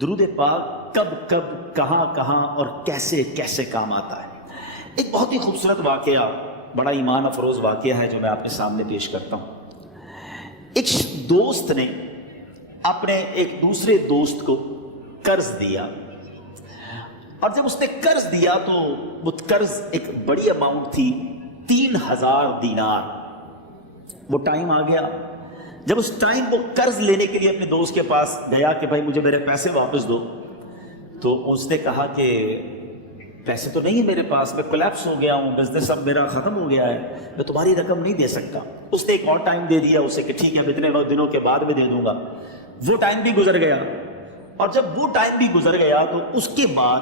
درود پاک کب کب کہاں کہاں اور کیسے کیسے کام آتا ہے۔ ایک بہت ہی خوبصورت واقعہ، بڑا ایمان افروز واقعہ ہے جو میں آپ کے سامنے پیش کرتا ہوں۔ ایک دوست نے اپنے ایک دوسرے دوست کو قرض دیا، اور جب اس نے قرض دیا تو وہ قرض ایک بڑی اماؤنٹ تھی، 3000 دینار۔ وہ ٹائم آ گیا جب اس ٹائم وہ قرض لینے کے لیے اپنے دوست کے پاس گیا کہ بھائی مجھے میرے پیسے واپس دو، تو اس نے کہا کہ پیسے تو نہیں ہے میرے پاس، میں کولیپس ہو گیا ہوں، بزنس اب میرا ختم ہو گیا ہے، میں تمہاری رقم نہیں دے سکتا۔ اس نے ایک اور ٹائم دے دیا اسے کہ ٹھیک ہے اتنے دنوں کے بعد میں دے دوں گا۔ وہ ٹائم بھی گزر گیا، اور جب وہ ٹائم بھی گزر گیا تو اس کے بعد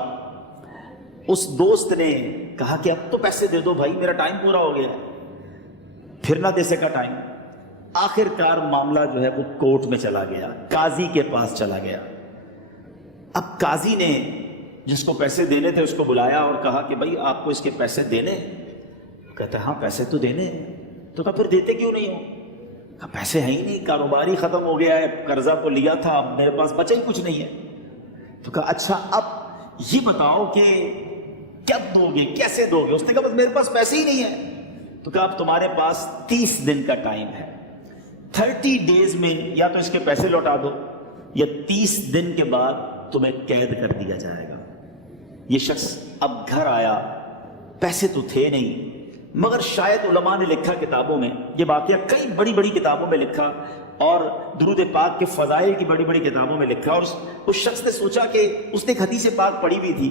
اس دوست نے کہا کہ اب تو پیسے دے دو بھائی، میرا ٹائم پورا ہو گیا۔ پھر نہ دے سکا ٹائم۔ آخر کار معاملہ جو ہے وہ کورٹ میں چلا گیا، قاضی کے پاس چلا گیا۔ اب قاضی نے جس کو پیسے دینے تھے اس کو بلایا اور کہا کہ بھائی آپ کو اس کے پیسے دینے؟ کہتا ہاں پیسے تو دینے ہیں۔ تو کہا پھر دیتے کیوں نہیں ہو؟ کہا پیسے ہیں ہی نہیں، کاروبار ہی ختم ہو گیا ہے، قرضہ تو لیا تھا، اب میرے پاس بچا ہی کچھ نہیں ہے۔ تو کہا اچھا اب یہ بتاؤ کہ کب دو گے، کیسے دو گے؟ اس نے کہا بس میرے پاس پیسے ہی نہیں ہے۔ تو کہا اب تمہارے پاس 30 دن کا ٹائم ہے، 30 ڈیز میں یا تو اس کے پیسے لوٹا دو یا 30 دن کے بعد تمہیں قید کر دیا جائے گا۔ یہ شخص اب گھر آیا، پیسے تو تھے نہیں، مگر شاید علماء نے لکھا کتابوں میں، یہ واقعہ کئی بڑی بڑی کتابوں میں لکھا اور درود پاک کے فضائل کی بڑی بڑی کتابوں میں لکھا، اور اس شخص نے سوچا کہ اس نے ایک حدیث پاک پڑھی ہوئی تھی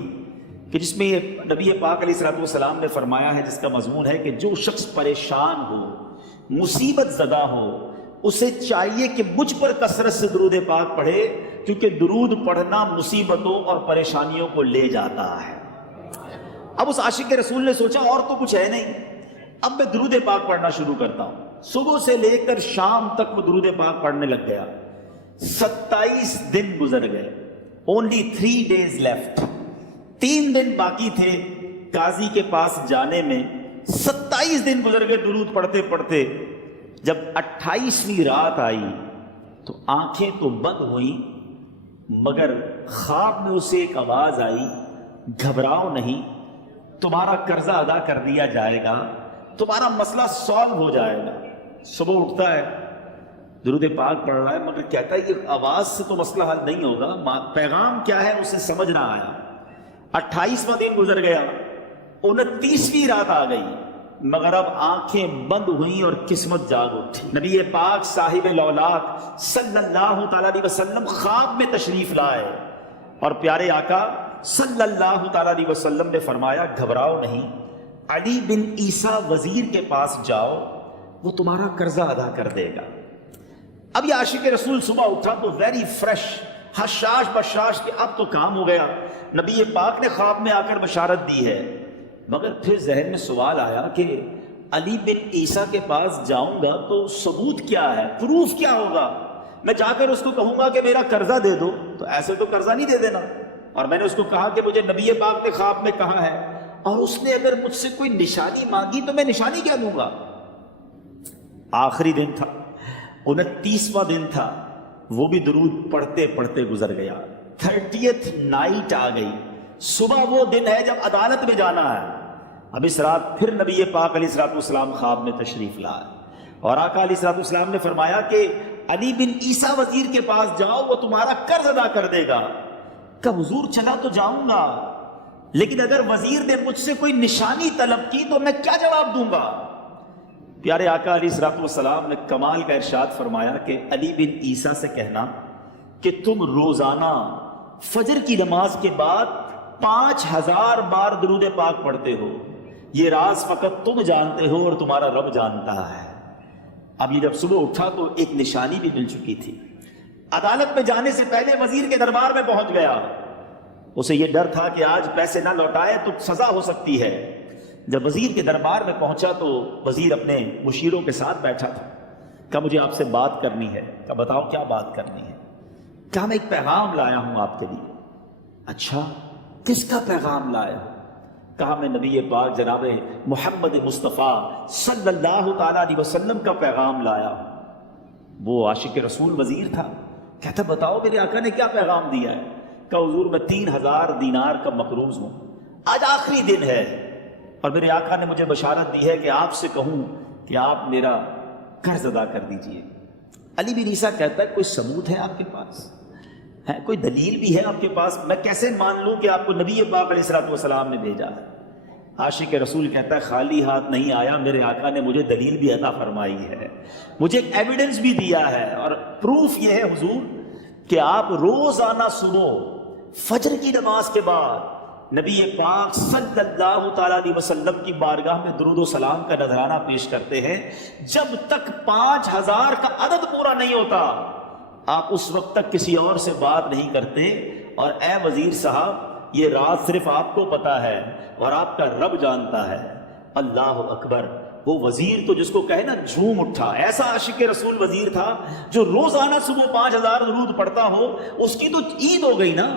کہ جس میں نبی پاک علیہ الصلوۃ والسلام نے فرمایا ہے، جس کا مضمون ہے کہ جو شخص پریشان ہو، مصیبت زدہ ہو، اسے چاہیے کہ مجھ پر کثرت سے درود پاک پڑھے، کیونکہ درود پڑھنا مصیبتوں اور پریشانیوں کو لے جاتا ہے۔ اب اس عاشق رسول نے سوچا اور تو کچھ ہے نہیں، اب میں درود پاک پڑھنا شروع کرتا ہوں۔ صبح سے لے کر شام تک وہ درود پاک پڑھنے لگ گیا۔ 27 دن گزر گئے، only 3 days left، 3 دن باقی تھے قاضی کے پاس جانے میں۔ 27 دن گزر گئے درود پڑھتے پڑھتے۔ جب 28ویں رات آئی تو آنکھیں تو بند ہوئیں، مگر خواب میں اسے ایک آواز آئی، گھبراؤ نہیں، تمہارا قرضہ ادا کر دیا جائے گا، تمہارا مسئلہ سالو ہو جائے گا۔ صبح اٹھتا ہے، درود پاک پڑھ رہا ہے، مگر کہتا ہے یہ آواز سے تو مسئلہ حل نہیں ہوگا، پیغام کیا ہے اسے سمجھ نہ آیا۔ 28واں دن گزر گیا، 29ویں رات آ گئی، مگر اب آنکھیں بند ہوئیں اور قسمت جاگ اٹھی۔ نبی پاک صاحب لولاک صلی اللہ تعالیٰ علیہ وسلم خواب میں تشریف لائے، اور پیارے آقا صلی اللہ تعالیٰ علیہ وسلم نے فرمایا گھبراؤ نہیں، علی بن عیسیٰ وزیر کے پاس جاؤ، وہ تمہارا قرضہ ادا کر دے گا۔ اب یہ عاشق رسول صبح اٹھا تو ویری فریش، حشاش بشاش کہ اب تو کام ہو گیا، نبی پاک نے خواب میں آ کر بشارت دی ہے۔ مگر پھر ذہن میں سوال آیا کہ علی بن عیسیٰ کے پاس جاؤں گا تو ثبوت کیا ہے، پروف کیا ہوگا؟ میں جا کر اس کو کہوں گا کہ میرا قرضہ دے دو تو ایسے تو قرضہ نہیں دے دینا، اور میں نے اس کو کہا کہ مجھے نبی پاک نے خواب میں کہا ہے، اور اس نے اگر مجھ سے کوئی نشانی مانگی تو میں نشانی کیا دوں گا؟ آخری دن تھا، 29واں دن تھا، وہ بھی درود پڑھتے پڑھتے گزر گیا۔ 30th نائٹ آ گئی، صبح وہ دن ہے جب عدالت میں جانا ہے۔ اب اس رات پھر نبی پاک علیہ الصلوۃ والسلام خواب میں تشریف لائے، اور آقا علیہ الصلوۃ والسلام نے فرمایا کہ علی بن عیسیٰ وزیر کے پاس جاؤ، وہ تمہارا قرض ادا کر دے گا۔ کہ حضور چلا تو جاؤں گا، لیکن اگر وزیر نے مجھ سے کوئی نشانی طلب کی تو میں کیا جواب دوں گا؟ پیارے آقا علیہ الصلوۃ والسلام نے کمال کا ارشاد فرمایا کہ علی بن عیسیٰ سے کہنا کہ تم روزانہ فجر کی نماز کے بعد 5000 بار درود پاک پڑھتے ہو، یہ راز فقط تم جانتے ہو اور تمہارا رب جانتا ہے۔ اب یہ جب صبح اٹھا تو ایک نشانی بھی مل چکی تھی۔ عدالت میں جانے سے پہلے وزیر کے دربار میں پہنچ گیا، اسے یہ ڈر تھا کہ آج پیسے نہ لوٹائے تو سزا ہو سکتی ہے۔ جب وزیر کے دربار میں پہنچا تو وزیر اپنے مشیروں کے ساتھ بیٹھا تھا۔ کہا مجھے آپ سے بات کرنی ہے۔ کہا بتاؤ کیا بات کرنی ہے؟ کہا میں ایک پیغام لایا ہوں آپ کے لیے۔ اچھا کس کا پیغام لایا؟ کہا میں نبی پاک جناب محمد مصطفیٰ صلی اللہ تعالیٰ علیہ وسلم کا پیغام لایا ہوں۔ وہ عاشق رسول وزیر تھا، کہتا بتاؤ میرے آقا نے کیا پیغام دیا ہے؟ کہ حضور میں 3000 دینار کا مقروض ہوں، آج آخری دن ہے اور میرے آقا نے مجھے بشارت دی ہے کہ آپ سے کہوں کہ آپ میرا قرض ادا کر دیجئے۔ علی بن عیسیٰ کہتا ہے کوئی ثبوت ہے آپ کے پاس؟ ہے کوئی دلیل بھی ہے آپ کے پاس؟ میں کیسے مان لوں کہ آپ کو نبی پاک علیہ الصلوۃ والسلام نے بھیجا ہے؟ عاشق رسول کہتا ہے خالی ہاتھ نہیں آیا، میرے آقا نے مجھے دلیل بھی عطا فرمائی ہے، مجھے ایک ایویڈنس بھی دیا ہے، اور پروف یہ ہے حضور کہ آپ روزانہ صبح فجر کی نماز کے بعد نبی پاک صلی اللہ تعالیٰ علیہ وسلم کی بارگاہ میں درود و سلام کا نذرانہ پیش کرتے ہیں۔ جب تک 5000 کا عدد پورا نہیں ہوتا آپ اس وقت تک کسی اور سے بات نہیں کرتے، اور اے وزیر صاحب یہ راز صرف آپ کو پتا ہے اور آپ کا رب جانتا ہے۔ اللہ اکبر۔ وہ وزیر تو جس کو کہے نا جھوم اٹھا، ایسا عاشق رسول وزیر تھا جو روزانہ صبح 5000 درود پڑھتا ہو، اس کی تو عید ہو گئی نا۔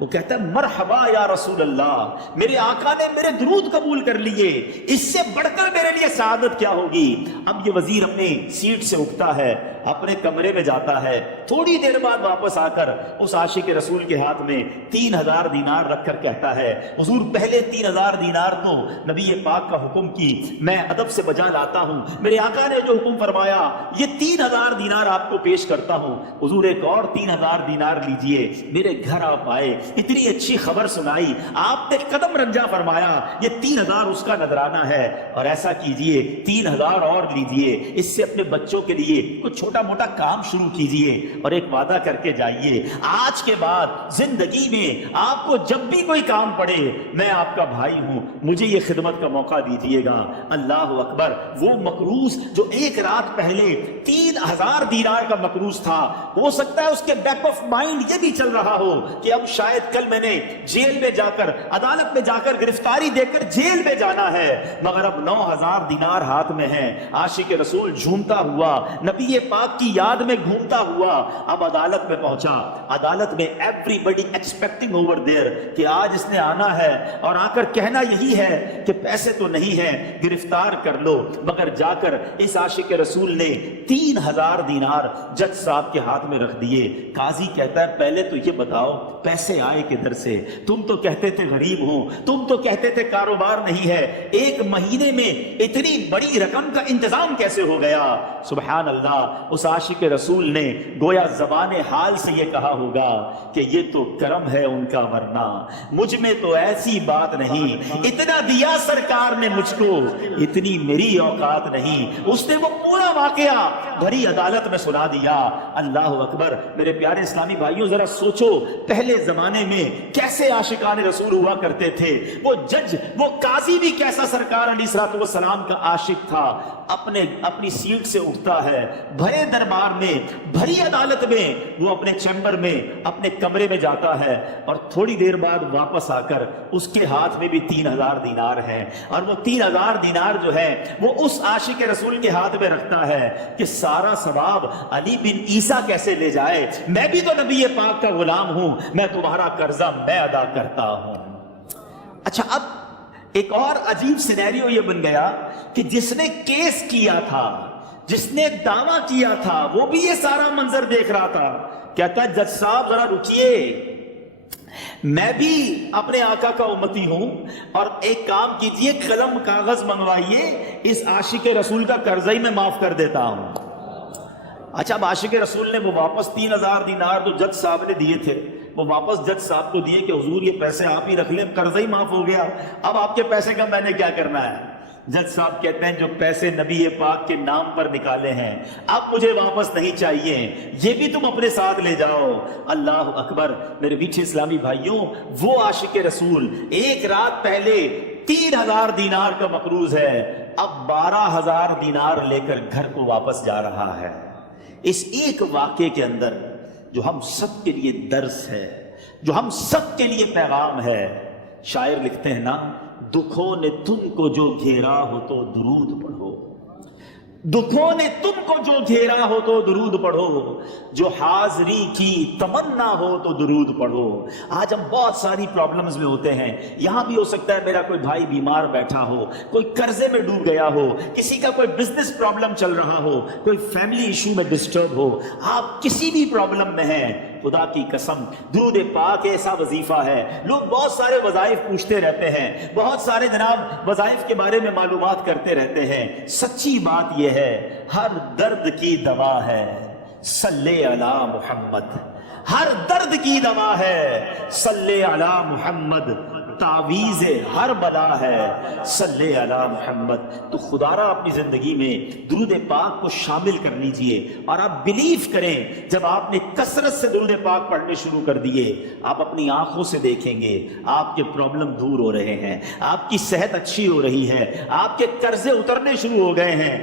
وہ کہتا ہے مرحبا یا رسول اللہ، میرے آقا نے میرے درود قبول کر لیے، اس سے بڑھ کر میرے لیے سعادت کیا ہوگی۔ اب یہ وزیر اپنے سیٹ سے اٹھتا ہے، اپنے کمرے میں جاتا ہے، تھوڑی دیر بعد واپس آ کر اس عاشق رسول کے ہاتھ میں 3000 دینار رکھ کر کہتا ہے حضور پہلے 3000 دینار تو نبی پاک کا حکم کی میں ادب سے بجا لاتا ہوں، میرے آقا نے جو حکم فرمایا یہ 3000 دینار آپ کو پیش کرتا ہوں، حضور ایک اور 3000 دینار لیجئے۔ میرے گھر آپ آئے، اتنی اچھی خبر سنائی، آپ نے قدم رنجا فرمایا، یہ 3000 اس کا نذرانہ ہے، اور ایسا کیجئے 3000 اور لیجئے، اس سے اپنے بچوں کے لیے کچھ چھوٹا موٹا کام شروع کیجئے، اور ایک وعدہ کر کے جائیے آج کے بعد زندگی میں آپ کو جب بھی کوئی کام پڑے میں آپ کا بھائی ہوں، مجھے یہ خدمت کا موقع دیجئے گا۔ اللہ اکبر۔ وہ مقروض جو ایک رات پہلے 3000 دینار کا مقروض تھا، ہو سکتا ہے اس کے بیک آف مائنڈ یہ بھی چل رہا ہو کہ اب شاید کل میں نے جیل میں جا کر عدالت میں جا کر گرفتاری دے کر جیل میں جانا ہے، مگر اب 9000 دینار ہاتھ میں ہیں۔ عاشق رسول جھومتا ہوا نبی پاک کی یاد میں گھومتا ہوا اب عدالت میں پہنچا۔ عدالت میں everybody expecting over there کہ آج اس نے آنا ہے اور آ کر کہنا یہی ہے کہ پیسے تو نہیں ہیں، گرفتار کر لو، مگر جا کر اس عاشق رسول نے 3000 دینار جج صاحب کے ہاتھ میں رکھ دیے۔ قاضی کہتا ہے پہلے تو یہ بتاؤ پیسے آئے کدھر سے؟ تم تو کہتے تھے غریب ہوں، تم تو کہتے تھے کاروبار نہیں ہے، ایک مہینے میں اتنی بڑی رقم کا انتظام کیسے ہو گیا؟ سبحان اللہ۔ اس عاشق رسول نے گویا زبان حال سے یہ کہا ہوگا کہ یہ تو کرم ہے ان کا، ورنہ مجھ میں تو ایسی بات نہیں، اتنا دیا سرکار نے مجھ کو، اتنی میری اوقات نہیں۔ اس نے وہ پورا واقعہ بھری عدالت میں سنا دیا۔ اللہ اکبر۔ میرے پیارے اسلامی بھائیوں ذرا سوچو پہلے زمانے میں کیسے عاشقان رسول ہوا کرتے تھے۔ وہ جج، وہ قاضی بھی کیسا سرکار علیہ الصلوۃ والسلام کا عاشق تھا۔ اپنی سیٹ سے اٹھتا ہے، بھرے دربار میں، بھری عدالت میں، وہ اپنے چیمبر میں، اپنے کمرے میں جاتا ہے، اور تھوڑی دیر بعد واپس آ کر اس کے ہاتھ میں بھی 3000 دینار ہیں، اور وہ 3000 دینار جو ہے وہ اس عاشق رسول کے ہاتھ میں رکھتا ہے کہ سارا ثواب علی بن عیسیٰ کیسے لے جائے، میں بھی تو نبی پاک کا غلام ہوں، میں تمہارا قرضہ میں ادا کرتا ہوں۔ اچھا، اب ایک اور عجیب سینیریو یہ بن گیا کہ جس نے کیس کیا تھا، جس نے دعویٰ کیا تھا، وہ بھی یہ سارا منظر دیکھ رہا تھا۔ کہتا ہے جج صاحب ذرا رکیے، میں بھی اپنے آقا کا امتی ہوں، اور ایک کام کیجئے، قلم کاغذ منگوائیے، اس عاشق رسول کا قرضہ ہی میں معاف کر دیتا ہوں۔ اچھا، اب عاشق رسول نے وہ واپس 3000 دینار جو جج صاحب نے دیے تھے وہ واپس جج صاحب کو دیے کہ حضور یہ پیسے آپ ہی رکھ لیں، قرضہ ہی معاف ہو گیا، اب آپ کے پیسے کا میں نے کیا کرنا ہے؟ جج صاحب کہتے ہیں جو پیسے نبی پاک کے نام پر نکالے ہیں اب مجھے واپس نہیں چاہیے، یہ بھی تم اپنے ساتھ لے جاؤ۔ اللہ اکبر۔ میرے میٹھے اسلامی بھائیوں، وہ عاشق رسول ایک رات پہلے 3000 دینار کا مقروض ہے، اب 12000 دینار لے کر گھر کو واپس جا رہا ہے۔ اس ایک واقعے کے اندر جو ہم سب کے لیے درس ہے، جو ہم سب کے لیے پیغام ہے، شاعر لکھتے ہیں نا، دکھوں نے تم کو جو گھیرا ہو تو درود پڑھو، دکھوں نے تم کو جو گھیرا ہو تو درود پڑھو، جو حاضری کی تمنا ہو تو درود پڑھو۔ آج ہم بہت ساری پرابلمز میں ہوتے ہیں، یہاں بھی ہو سکتا ہے میرا کوئی بھائی بیمار بیٹھا ہو، کوئی قرضے میں ڈوب گیا ہو، کسی کا کوئی بزنس پرابلم چل رہا ہو، کوئی فیملی ایشو میں ڈسٹرب ہو، آپ کسی بھی پرابلم میں ہیں، خدا کی قسم درود پاک ایسا وظیفہ ہے، لوگ بہت سارے وظائف پوچھتے رہتے ہیں، بہت سارے جناب وظائف کے بارے میں معلومات کرتے رہتے ہیں، سچی بات یہ ہے ہر درد کی دوا ہے صلی علی محمد، ہر درد کی دوا ہے صلی علی محمد، تعویذ ہر بلا ہے صلی علی محمد۔ تو خدا را اپنی زندگی میں درود پاک کو شامل کر لیجئے، اور آپ بلیف کریں جب آپ نے کثرت سے درود پاک پڑھنے شروع کر دیے، آپ اپنی آنکھوں سے دیکھیں گے آپ کے پرابلم دور ہو رہے ہیں، آپ کی صحت اچھی ہو رہی ہے، آپ کے قرضے اترنے شروع ہو گئے ہیں۔